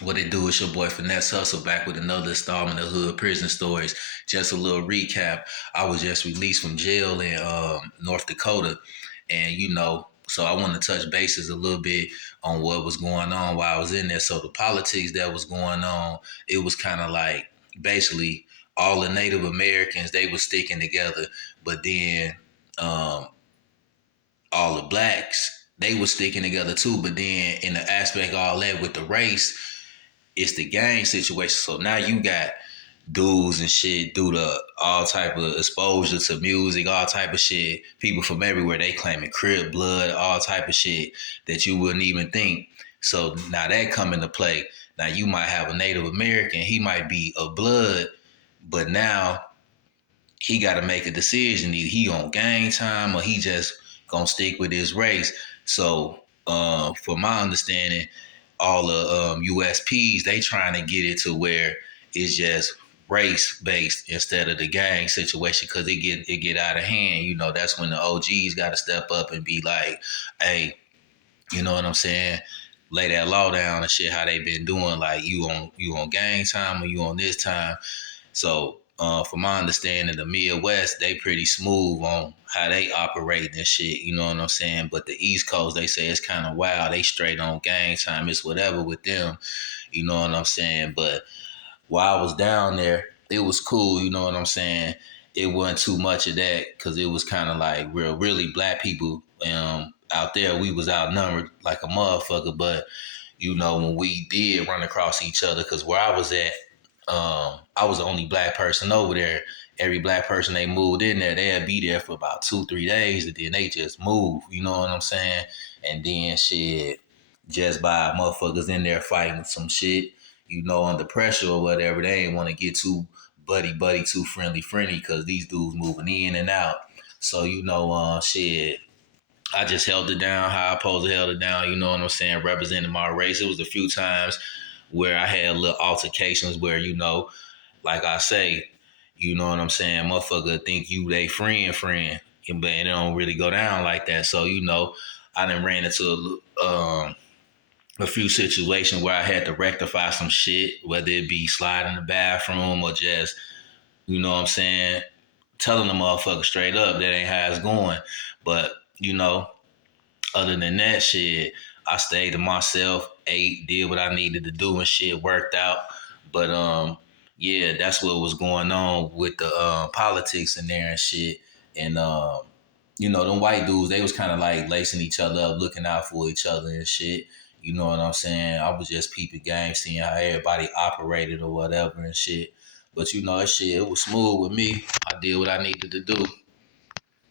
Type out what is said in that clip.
What it do is your boy Finesse Hustle back with another installment of Hood Prison Stories. Just a little recap. I was just released from jail in North Dakota, and so I want to touch bases a little bit on what was going on while I was in there. So the politics that was going on, it was kind of like basically all the Native Americans they were sticking together, but then um, all the blacks they were sticking together too. But then in the aspect of all that with the race it's the gang situation. So now you got dudes and shit due to all type of exposure to music, all type of shit. People from everywhere they claiming Crip blood, all type of shit that you wouldn't even think. So now that come into play. Now you might have a Native American, he might be of blood, but now he got to make a decision. Either he on gang time or he just gonna stick with his race. So, for my understanding, all the USPs they trying to get it to where it's just race based instead of the gang situation because it get out of hand. That's when the OGs got to step up and be like, hey, you know what I'm saying? Lay that law down and shit. How they been doing? Like you on gang time or you on this time? So, from my understanding, the Midwest they pretty smooth on how they operate and shit. You know what I'm saying? But the East Coast they say it's kind of wild. They straight on gang time. It's whatever with them. You know what I'm saying? But while I was down there, it was cool. You know what I'm saying? It wasn't too much of that because it was kind of like we're really black people out there. We was outnumbered like a motherfucker. But when we did run across each other, because where I was at, I was the only black person over there. Every black person they moved in there, they'd be there for about 2, 3 days, and then they just move. You know what I'm saying? And then shit, just by motherfuckers in there fighting some shit, under pressure or whatever, they ain't want to get too buddy, too friendly, because these dudes moving in and out. So shit, I just held it down how I supposed to held it down. You know what I'm saying? Representing my race. It was a few times where I had little altercations where like I say, you know what I'm saying? Motherfucker think you they friend, but it don't really go down like that. So I done ran into a few situations where I had to rectify some shit, whether it be slide in the bathroom or just you know what I'm saying, telling the motherfucker straight up that ain't how it's going. But other than that shit, I stayed to myself, ate, did what I needed to do and shit, worked out. But yeah, that's what was going on with the politics in there and shit. And them white dudes, they was kind of like lacing each other up, looking out for each other and shit. You know what I'm saying? I was just peeping game, seeing how everybody operated or whatever and shit. But that shit, it was smooth with me. I did what I needed to do.